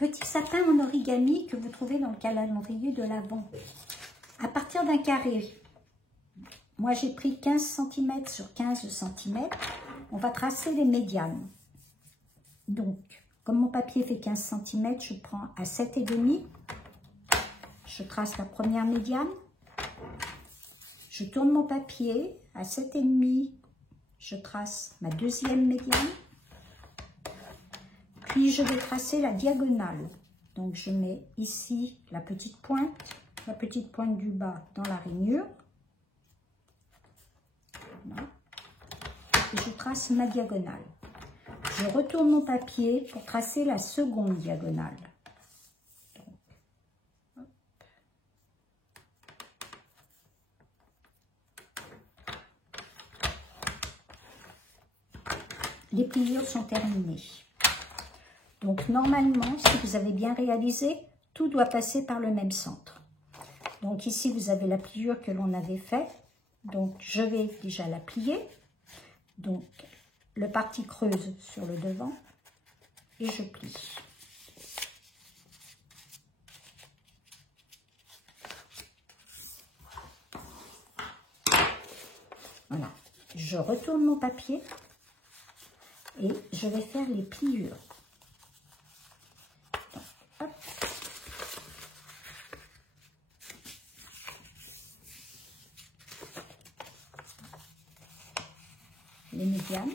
Petit sapin en origami que vous trouvez dans le calendrier de l'Avent. À partir d'un carré, moi j'ai pris 15 cm sur 15 cm, on va tracer les médianes. Donc, comme mon papier fait 15 cm, je prends à 7,5, je trace la première médiane, je tourne mon papier à 7,5, je trace ma deuxième médiane, puis je vais tracer la diagonale. Donc je mets ici la petite pointe du bas dans la rainure. Voilà. Et je trace ma diagonale. Je retourne mon papier pour tracer la seconde diagonale. Donc, hop. Les pliures sont terminées. Donc normalement, si vous avez bien réalisé, tout doit passer par le même centre. Donc ici, vous avez la pliure que l'on avait faite. Donc je vais déjà la plier. Donc le parti creuse sur le devant et je plie. Voilà. Je retourne mon papier et je vais faire les pliures. Les médianes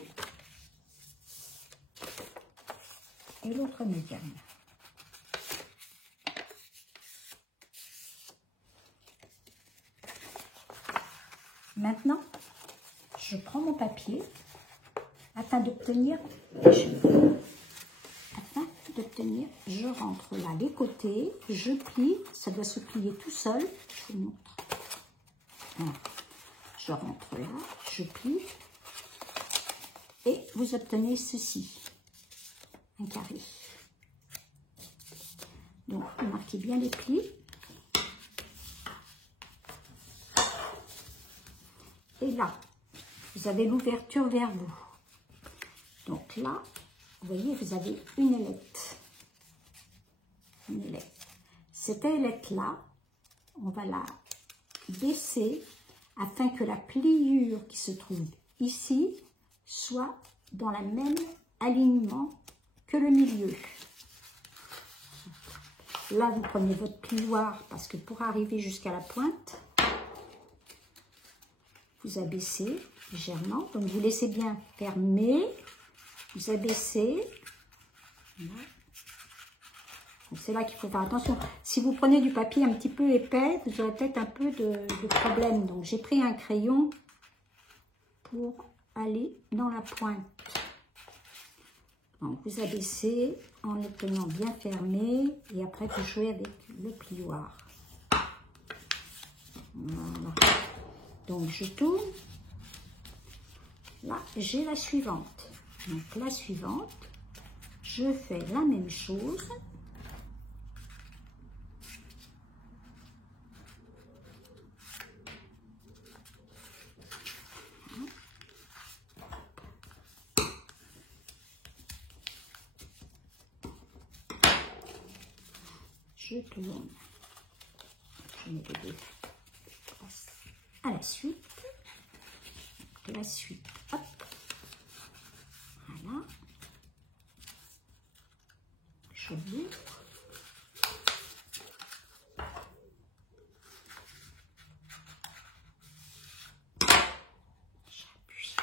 et l'autre médiane. Maintenant, je prends mon papier afin d'obtenir, je rentre là les côtés, je plie, ça doit se plier tout seul, je vous montre. Voilà. Je rentre là, je plie. Et vous obtenez ceci, un carré. Donc, vous marquez bien les plis. Et là, vous avez l'ouverture vers vous. Donc là, vous voyez, vous avez une ailette. Une ailette. Cette ailette-là, on va la baisser afin que la pliure qui se trouve ici soit dans le même alignement que le milieu. Là, vous prenez votre plioir parce que pour arriver jusqu'à la pointe, vous abaissez légèrement. Donc, vous laissez bien fermer, vous abaissez. Voilà. C'est là qu'il faut faire attention. Si vous prenez du papier un petit peu épais, vous aurez peut-être un peu de problème. Donc, j'ai pris un crayon pour aller dans la pointe. Donc, vous abaissez en le tenant bien fermé et après vous jouez avec le plioir. Voilà. Donc, je tourne. Là, j'ai la suivante. Donc, la suivante, je fais la même chose. Je tourne, je mets les deux à la suite, hop, voilà, je l'ouvre, j'appuie,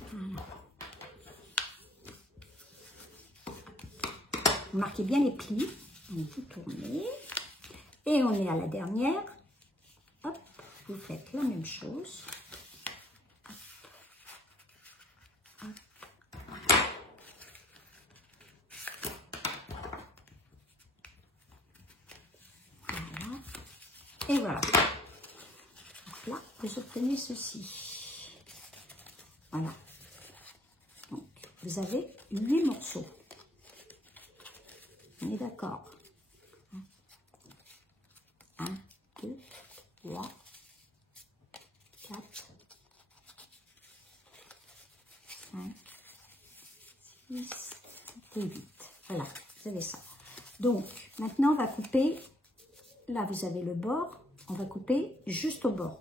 voilà. Vous marquez bien les plis, donc vous tournez, et on est à la dernière, hop, vous faites la même chose, hop, hop. Voilà, et voilà, donc là, vous obtenez ceci, voilà, donc vous avez 8 morceaux. On est d'accord. 1, 2, 3, 4, 6 et 8. Voilà, vous avez ça. Donc, maintenant, on va couper. Là, vous avez le bord. On va couper juste au bord.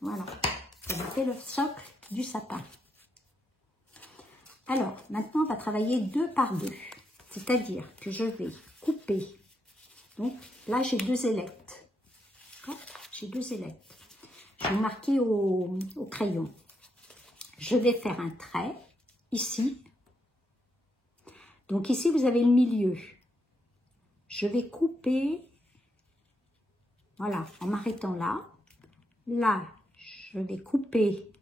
Voilà, ça fait le socle du sapin. Alors, maintenant, on va travailler 2 par 2. C'est-à-dire que je vais couper. Donc, là, j'ai 2 ailettes. J'ai 2 ailettes. Je vais marquer au crayon. Je vais faire un trait, ici. Donc, ici, vous avez le milieu. Je vais couper, voilà, en m'arrêtant là. Là, je vais couper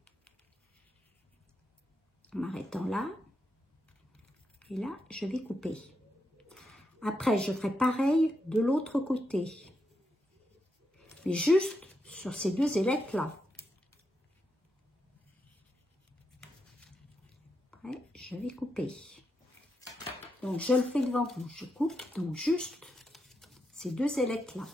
en m'arrêtant là. Et là, je vais couper. Après, je ferai pareil de l'autre côté. Mais juste sur ces 2 ailettes-là. Après, je vais couper. Donc, je le fais devant vous. Je coupe donc juste ces 2 ailettes-là.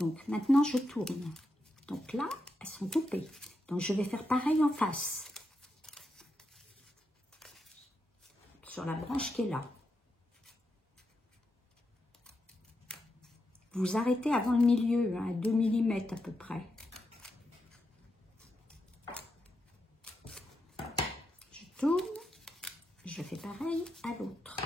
Donc, maintenant, je tourne. Donc là, elles sont coupées. Donc, je vais faire pareil en face. Sur la branche qui est là. Vous arrêtez avant le milieu, hein, 2 mm à peu près. Je tourne. Je fais pareil à l'autre.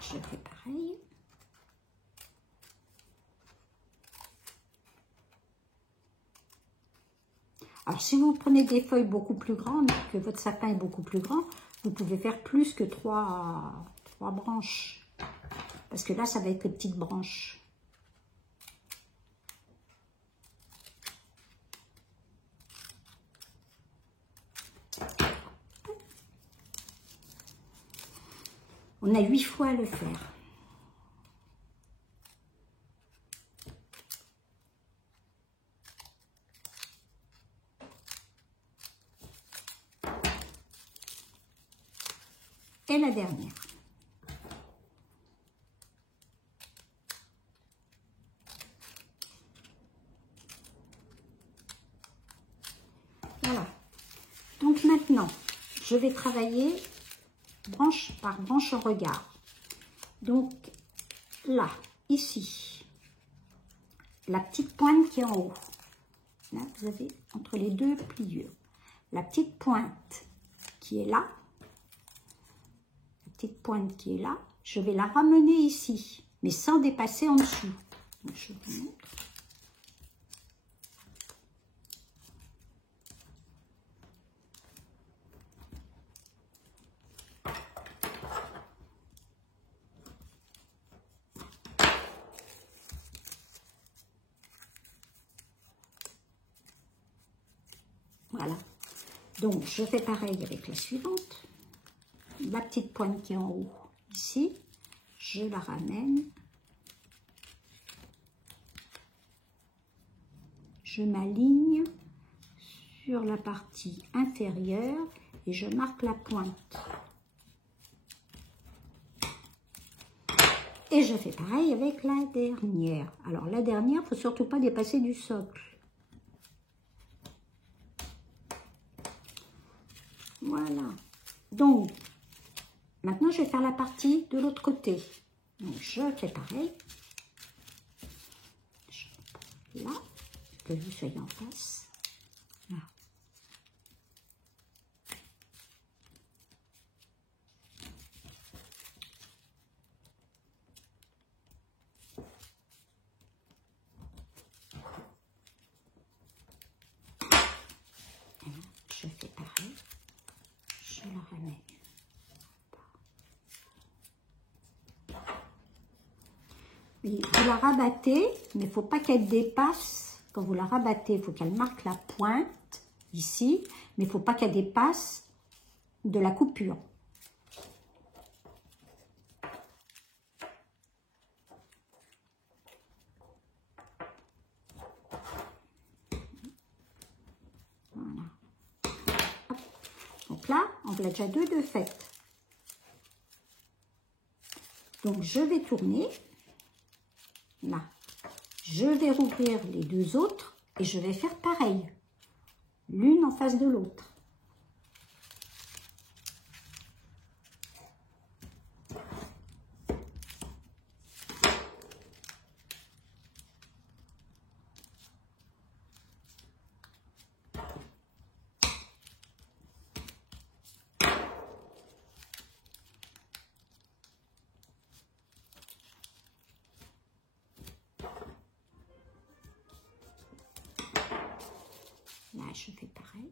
Je fais pareil. Alors, si vous prenez des feuilles beaucoup plus grandes, que votre sapin est beaucoup plus grand, vous pouvez faire plus que 3 branches. Parce que là, ça va être les petites branches. On a 8 fois à le faire. Et la dernière. Voilà. Donc maintenant, je vais travailler branche par branche en regard. Donc là, ici, la petite pointe qui est en haut. Là, vous avez entre les 2 pliures. La petite pointe qui est là, pointe qui est là, je vais la ramener ici, mais sans dépasser en dessous. Donc, je vous montre. Voilà. Donc, je fais pareil avec la suivante. La petite pointe qui est en haut, ici, je la ramène. Je m'aligne sur la partie inférieure et je marque la pointe. Et je fais pareil avec la dernière. Alors, la dernière, il ne faut surtout pas dépasser du socle. Voilà. Donc, maintenant, je vais faire la partie de l'autre côté. Donc, je fais pareil. Là, que vous soyez en face. Là. Et vous la rabattez, mais il ne faut pas qu'elle dépasse. Quand vous la rabattez, il faut qu'elle marque la pointe, ici, mais il ne faut pas qu'elle dépasse de la coupure. Voilà. Hop. Donc là, on l'a déjà deux de fait. Donc je vais tourner. Là. Je vais rouvrir les deux autres et je vais faire pareil. L'une en face de l'autre. Là, je fais pareil.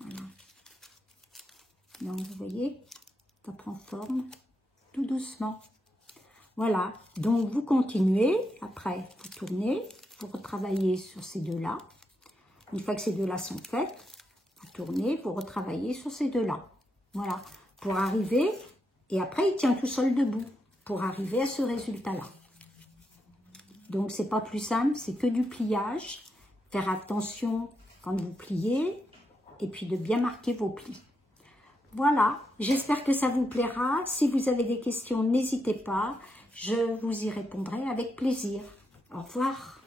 Voilà. Donc, vous voyez, ça prend forme tout doucement. Voilà, donc vous continuez, après vous tournez, vous retravaillez sur ces deux-là. Une fois que ces deux-là sont faits, vous tournez, vous retravaillez sur ces deux-là. Voilà, pour arriver, et après il tient tout seul debout, pour arriver à ce résultat-là. Donc c'est pas plus simple, c'est que du pliage. Faire attention quand vous pliez, et puis de bien marquer vos plis. Voilà, j'espère que ça vous plaira. Si vous avez des questions, n'hésitez pas. Je vous y répondrai avec plaisir. Au revoir.